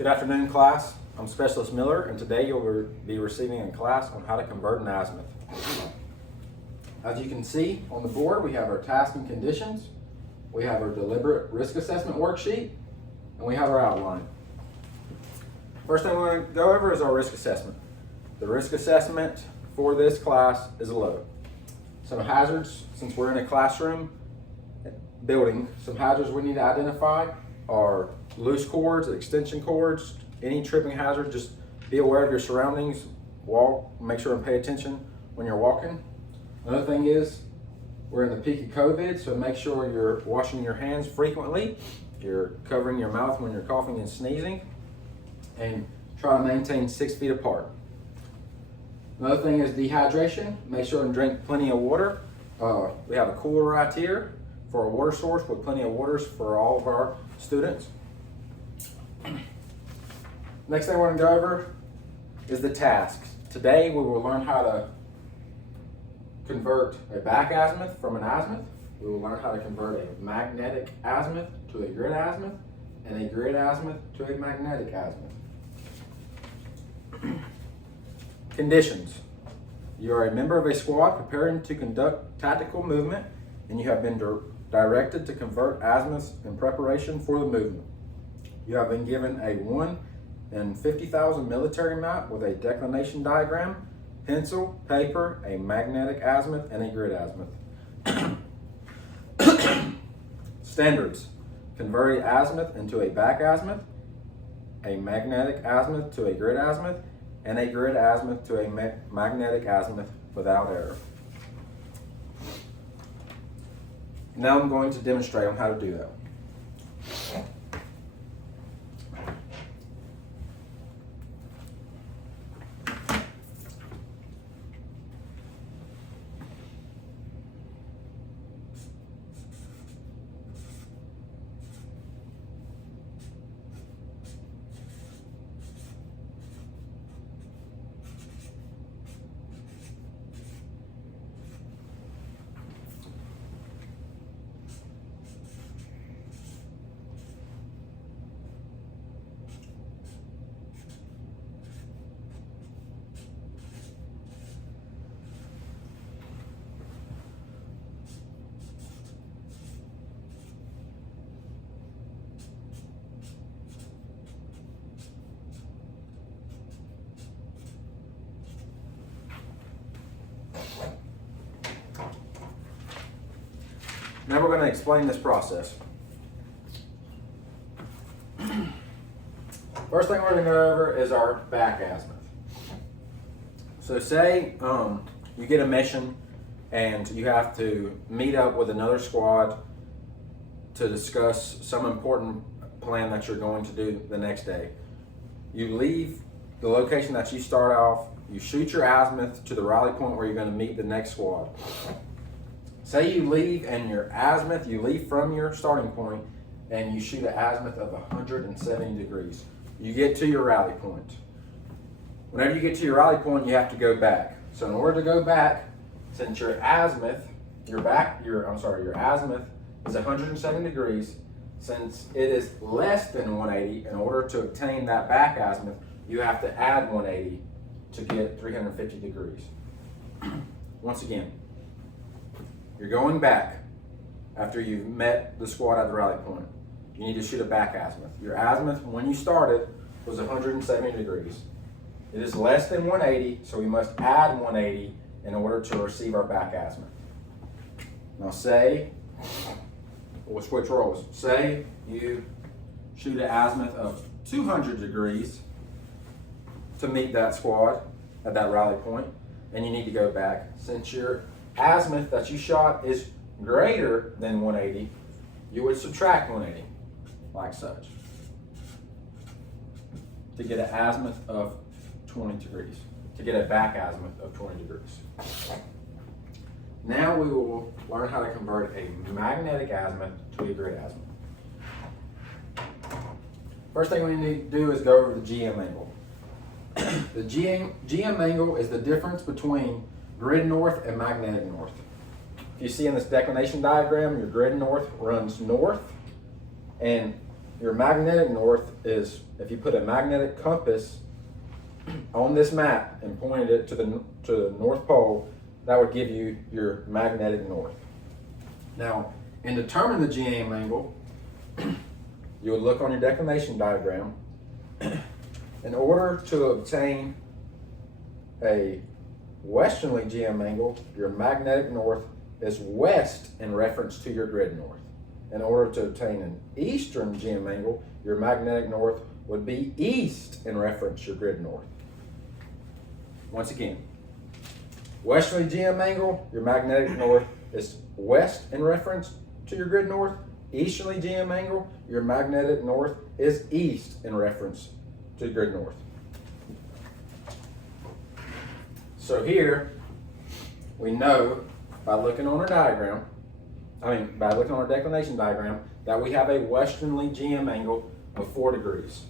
Good afternoon, class. I'm Specialist Miller, and today you'll be receiving a class on how to convert an azimuth. As you can see on the board, we have our task and conditions, we have our deliberate risk assessment worksheet, and we have our outline. First thing we're going to go over is our risk assessment. The risk assessment for this class is a load. Some hazards, since we're in a classroom building, some hazards we need to identify are loose cords, extension cords, any tripping hazard. Just be aware of your surroundings, walk, make sure and pay attention when you're walking. Another thing is, we're in the peak of COVID, so make sure you're washing your hands frequently, you're covering your mouth when you're coughing and sneezing, and try to maintain 6 feet apart. Another thing is dehydration. Make sure and drink plenty of water. We have a cooler right here for a water source with plenty of waters for all of our students. Next thing we're going to go over is the tasks. Today we will learn how to convert a back azimuth from an azimuth. We will learn how to convert a magnetic azimuth to a grid azimuth, and a grid azimuth to a magnetic azimuth. Conditions. You are a member of a squad preparing to conduct tactical movement, and you have been directed to convert azimuths in preparation for the movement. You have been given a 1 in 50,000 military map with a declination diagram, pencil, paper, a magnetic azimuth, and a grid azimuth. Standards. Convert an azimuth into a back azimuth, a magnetic azimuth to a grid azimuth, and a grid azimuth to a magnetic azimuth without error. Now I'm going to demonstrate on how to do that. Now we're going to explain this process. First thing we're going to go over is our back azimuth. So say you get a mission and you have to meet up with another squad to discuss some important plan that you're going to do the next day. You leave the location that you start off, you shoot your azimuth to the rally point where you're going to meet the next squad. Say you leave and your azimuth, you leave from your starting point and you shoot an azimuth of 170 degrees. You get to your rally point. Whenever you get to your rally point, you have to go back. So in order to go back, since your azimuth, your azimuth is 170 degrees, since it is less than 180, in order to obtain that back azimuth, you have to add 180 to get 350 degrees. Once again, you're going back after you've met the squad at the rally point. You need to shoot a back azimuth. Your azimuth, when you started, was 170 degrees. It is less than 180, so we must add 180 in order to receive our back azimuth. Now say, we'll switch roles. Say you shoot an azimuth of 200 degrees to meet that squad at that rally point, and you need to go back. Since your azimuth that you shot is greater than 180, you would subtract 180, like such, to get an azimuth of 20 degrees, to get a back azimuth of 20 degrees. Now we will learn how to convert a magnetic azimuth to a grid azimuth. First thing we need to do is go over the GM angle. The GM angle is the difference between grid north and magnetic north. If you see in this declination diagram, your grid north runs north, and your magnetic north is, if you put a magnetic compass on this map and pointed it to the North Pole, that would give you your magnetic north. Now, in determining the GM angle, you would look on your declination diagram. In order to obtain a westerly GM angle, your magnetic north is west in reference to your grid north. In order to obtain an eastern GM angle, your magnetic north would be east in reference to your grid north. Once again, westerly GM angle, your magnetic north is west in reference to your grid north. Easterly GM angle, your magnetic north is east in reference to grid north. So here, we know by looking on our diagram, by looking on our declination diagram, that we have a westerly GM angle of 4 degrees.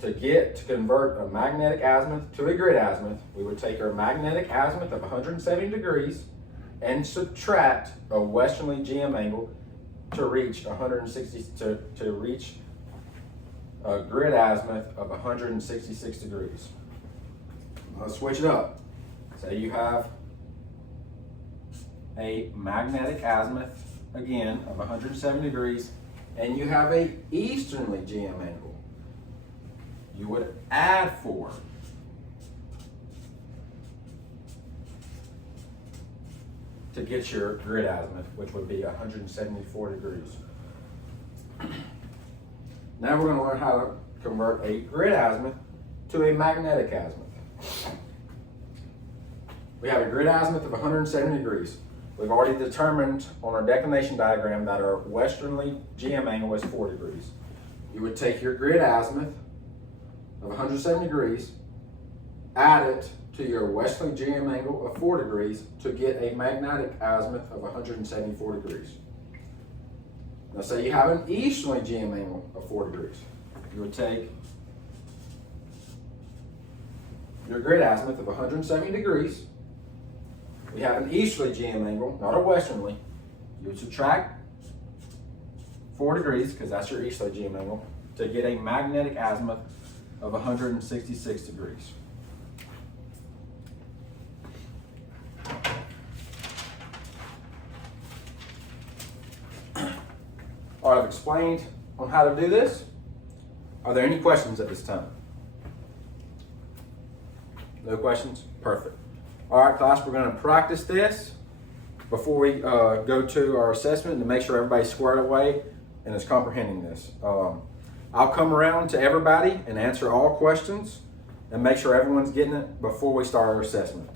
To convert a magnetic azimuth to a grid azimuth, we would take our magnetic azimuth of 170 degrees and subtract a westerly GM angle to reach 160 to reach a grid azimuth of 166 degrees. Let's switch it up. Say you have a magnetic azimuth again of 170 degrees and you have a easterly GM angle. You would add 4. To get your grid azimuth, which would be 174 degrees. Now we're going to learn how to convert a grid azimuth to a magnetic azimuth. We have a grid azimuth of 170 degrees. We've already determined on our declination diagram that our westerly GM angle is 4 degrees. You would take your grid azimuth of 170 degrees, add it to your westerly GM angle of 4 degrees to get a magnetic azimuth of 174 degrees. Now say you have an easterly GM angle of 4 degrees. You would take your grid azimuth of 170 degrees. We have an easterly GM angle, not a westerly. You would subtract 4 degrees, because that's your easterly GM angle, to get a magnetic azimuth of 166 degrees. All right, I've explained on how to do this. Are there any questions at this time? No questions? Perfect. All right, class, we're going to practice this before we go to our assessment to make sure everybody's squared away and is comprehending this. I'll come around to everybody and answer all questions and make sure everyone's getting it before we start our assessment.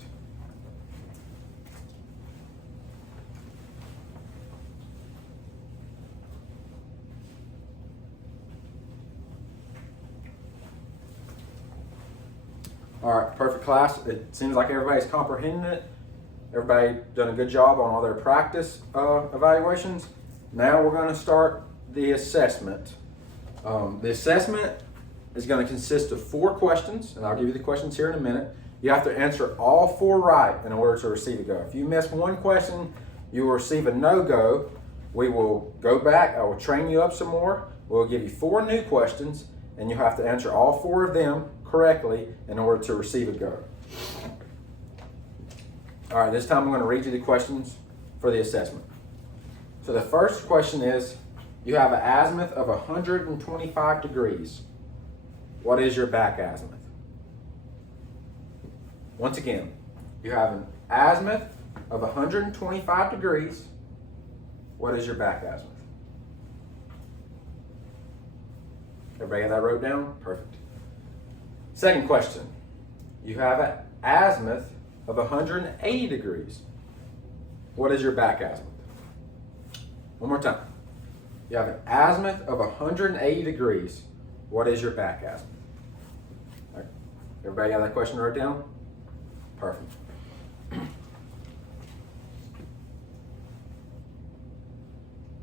All right, perfect, class. It seems like everybody's comprehending it. Everybody done a good job on all their practice evaluations. Now we're going to start the assessment. The assessment is going to consist of 4 questions, and I'll give you the questions here in a minute. You have to answer all 4 right in order to receive a go. If you miss one question, you will receive a no-go. We will go back. I will train you up some more. We'll give you 4 new questions, and you have to answer all 4 of them correctly in order to receive a go. All right, this time I'm going to read you the questions for the assessment. So the first question is, you have an azimuth of 125 degrees. What is your back azimuth? Once again, you have an azimuth of 125 degrees. What is your back azimuth? Everybody got that wrote down? Perfect. Second question, you have an azimuth of 180 degrees. What is your back azimuth? One more time. You have an azimuth of 180 degrees. What is your back azimuth? All right. Everybody got that question wrote down? Perfect.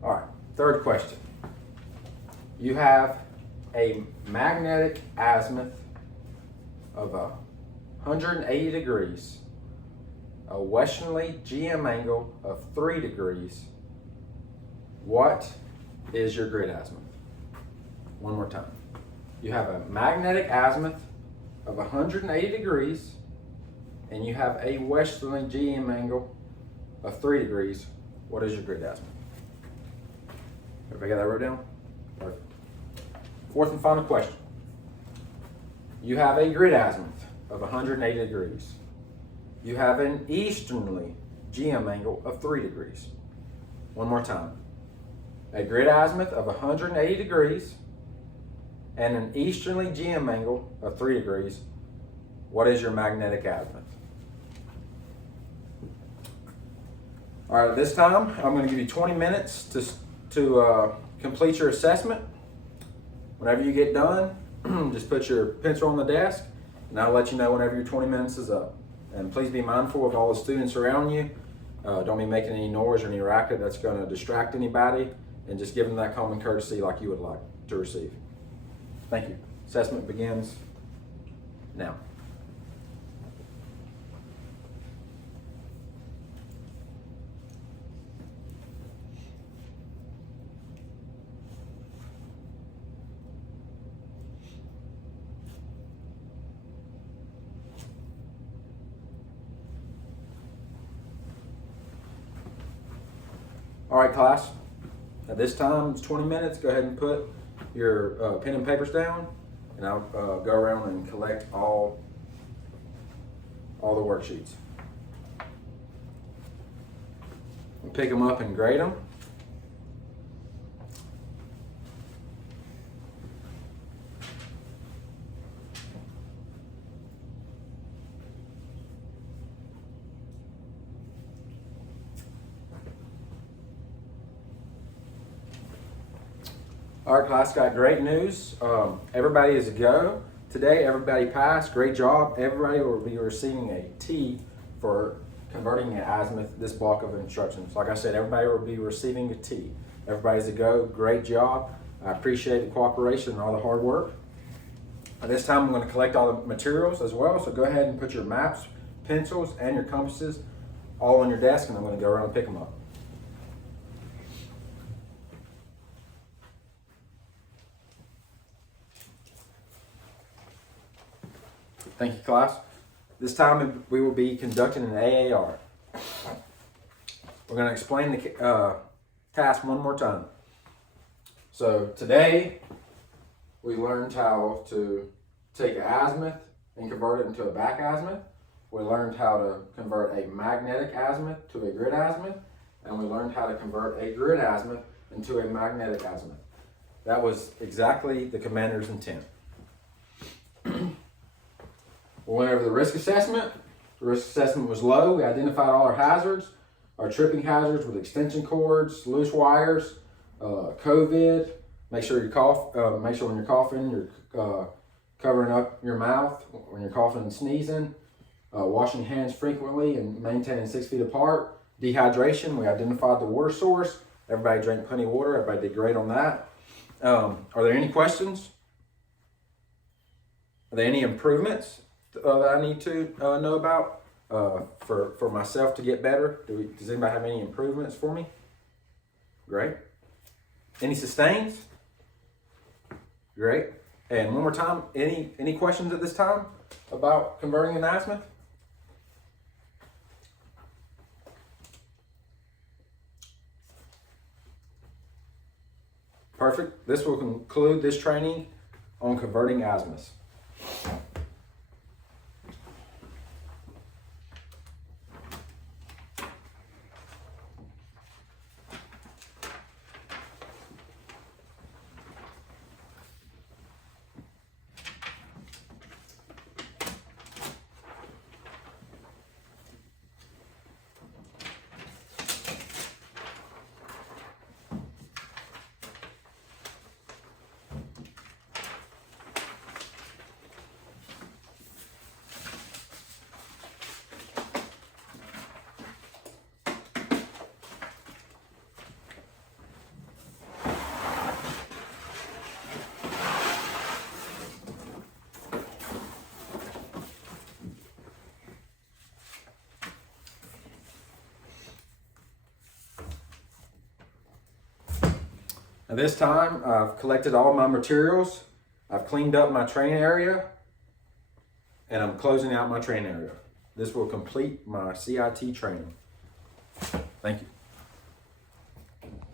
All right, third question. You have a magnetic azimuth of 180 degrees, a westerly GM angle of 3 degrees. What is your grid azimuth? one more time. You have a magnetic azimuth of 180 degrees, and you have a westerly GM angle of 3 degrees. What is your grid azimuth? Everybody got that wrote down? Perfect. Fourth and final question. You have a grid azimuth of 180 degrees. You have an easterly GM angle of 3 degrees. One more time. A grid azimuth of 180 degrees and an easterly GM angle of 3 degrees. What is your magnetic azimuth? All right, at this time, I'm going to give you 20 minutes to complete your assessment. Whenever you get done, just put your pencil on the desk, and I'll let you know whenever your 20 minutes is up. And please be mindful of all the students around you. Don't be making any noise or any racket that's going to distract anybody, and just give them that common courtesy like you would like to receive. Thank you. Assessment begins now. All right, class. At this time, it's 20 minutes. Go ahead and put your pen and papers down, and I'll go around and collect all the worksheets. We'll pick them up and grade them. All right, class, got great news. Everybody is a go. Today, everybody passed. Great job. Everybody will be receiving a T for converting an azimuth, this block of instructions. Like I said, everybody will be receiving a T. Everybody's a go. Great job. I appreciate the cooperation and all the hard work. At this time, I'm going to collect all the materials as well. So go ahead and put your maps, pencils, and your compasses all on your desk, and I'm going to go around and pick them up. Thank you, class. This time we will be conducting an AAR. We're going to explain the task one more time. So today we learned how to take an azimuth and convert it into a back azimuth. We learned how to convert a magnetic azimuth to a grid azimuth, and we learned how to convert a grid azimuth into a magnetic azimuth. That was exactly the commander's intent. We went over the risk assessment. The risk assessment was low. We identified all our hazards, our tripping hazards with extension cords, loose wires, COVID. Make sure you cough. Make sure when you're coughing, you're covering up your mouth when you're coughing and sneezing. Washing hands frequently and maintaining 6 feet apart. Dehydration. We identified the water source. Everybody drank plenty of water. Everybody did great on that. Are there any questions? Are there any improvements that I need to know about for myself to get better? Does anybody have any improvements for me? Great. Any sustains? Great. And one more time, any questions at this time about converting an azimuth? Perfect. This will conclude this training on converting azimuths. At this time, I've collected all my materials. I've cleaned up my train area, and I'm closing out my train area. This will complete my CIT training. Thank you.